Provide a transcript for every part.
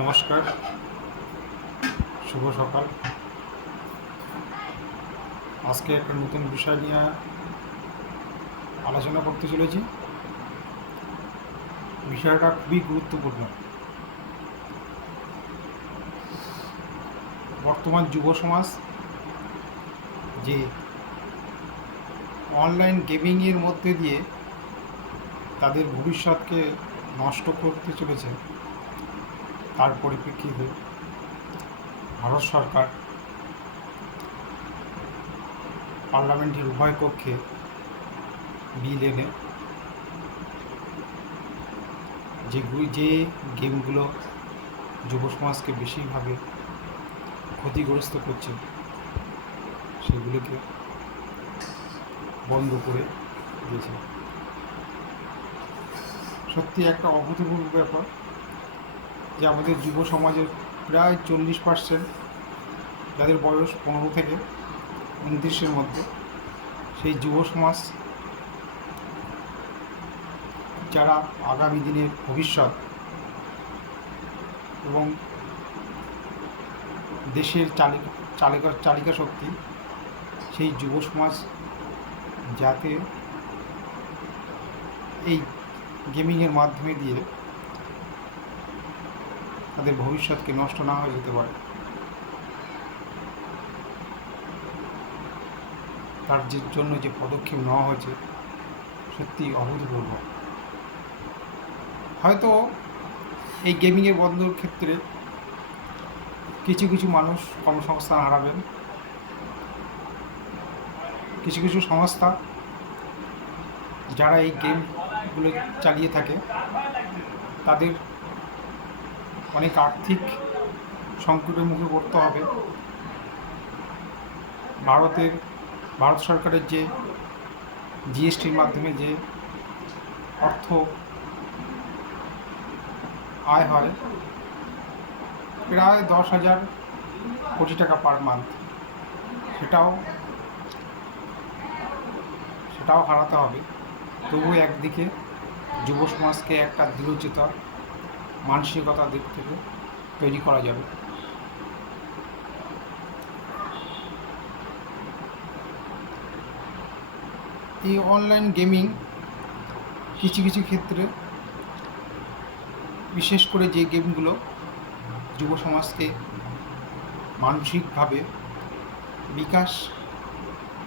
নমস্কার, শুভ সকাল। আজকে একটা নতুন বিষয় নিয়ে আলোচনা করতে চলেছি। বিষয়টা খুবই গুরুত্বপূর্ণ। বর্তমান যুব সমাজ যে অনলাইন গেমিংয়ের মধ্যে দিয়ে তাদের ভবিষ্যৎকে নষ্ট করতে চলেছে, তার পরিপ্রেক্ষিতে ভারত সরকার পার্লামেন্টের উভয় কক্ষে বিল এনে যে গেমগুলো যুব সমাজকে বেশিরভাবে ক্ষতিগ্রস্ত করছে সেগুলিকে বন্ধ করে দিয়েছে। সত্যি একটা অভূতপূর্ব ব্যাপার যে আমাদের যুব সমাজের প্রায় 40% যাদের বয়স 15 থেকে 29-এর মধ্যে, সেই যুব সমাজ যারা আগামী দিনের ভবিষ্যৎ এবং দেশের চালিকা শক্তি, সেই যুব সমাজ যাতে এই গেমিংয়ের মাধ্যমে দিয়ে তাদের ভবিষ্যৎকে নষ্ট না হয়ে যেতে পারে, তার জন্য যে পদক্ষেপ নেওয়া হয়েছে সত্যি অভূতপূর্ব। হয়তো এই গেমিংয়ের বন্ধের ক্ষেত্রে কিছু কিছু মানুষ কর্মসংস্থান হারাবেন, কিছু কিছু সংস্থা যারা এই গেমগুলো চালিয়ে থাকে তাদের অনেক আর্থিক সংকটের মুখে পড়তে হবে। ভারত সরকারের যে জিএসটির মাধ্যমে যে অর্থ আয় হয় প্রায় 10,000 কোটি টাকা পার মান্থ, সেটাও হারাতে হবে। তবু একদিকে যুব সমাজকে একটা দৃঢ়চেতা মানসিকতার দিক থেকে তৈরি করা যাবে। এই অনলাইন গেমিং কিছু কিছু ক্ষেত্রে, বিশেষ করে যে গেমগুলো যুব সমাজকে মানসিকভাবে বিকাশ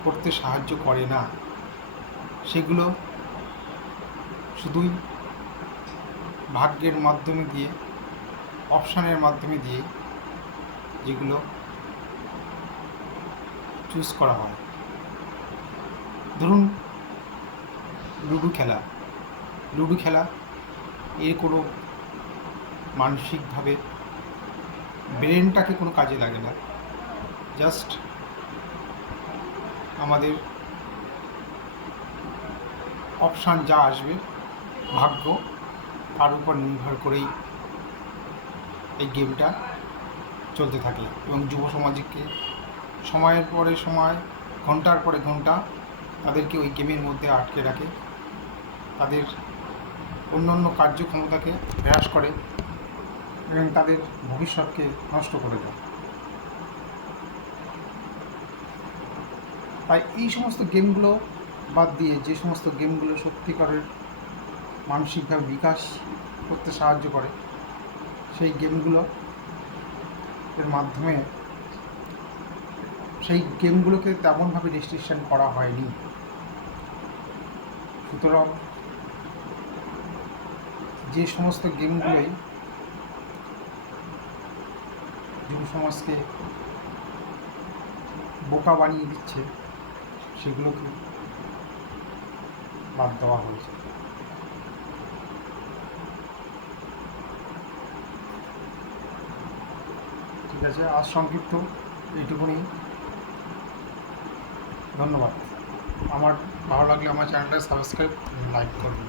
করতে সাহায্য করে না, সেগুলো শুধুই ভাগ্যের মাধ্যমে দিয়ে, অপশানের মাধ্যমে দিয়ে যেগুলো চুজ করা হয়। ধরুন লুডো খেলা এর কোনো মানসিকভাবে ব্রেনটাকে কোনো কাজে লাগে না, জাস্ট আমাদের অপশান যা আসবে, ভাগ্য, তার উপর নির্ভর করেই এই গেমটা চলতে থাকে এবং যুব সমাজকে সময়ের পরে সময়, ঘন্টার পরে ঘন্টা তাদেরকে ওই গেমের মধ্যে আটকে রাখে, তাদের অন্যান্য কার্যক্ষমতাকে হ্রাস করে এবং তাদের ভবিষ্যৎকে নষ্ট করে দেয়। তাই এই সমস্ত গেমগুলো বাদ দিয়ে যে সমস্ত গেমগুলো সত্যিকারের মানসিকভাবে বিকাশ করতে সাহায্য করে, সেই গেমগুলো এর মাধ্যমে সেই গেমগুলোকে তেমনভাবে রেস্ট্রিকশন করা হয়নি। সুতরাং যে সমস্ত গেমগুলোই যুব সমাজকে বোকা বানিয়ে দিচ্ছে সেগুলোকে বাদ দেওয়া হয়েছে। ঠিক আছে, আজ সংক্ষিপ্ত এইটুকুনি। ধন্যবাদ। আমার ভালো লাগলে আমার চ্যানেলটা সাবস্ক্রাইব, লাইক করবেন।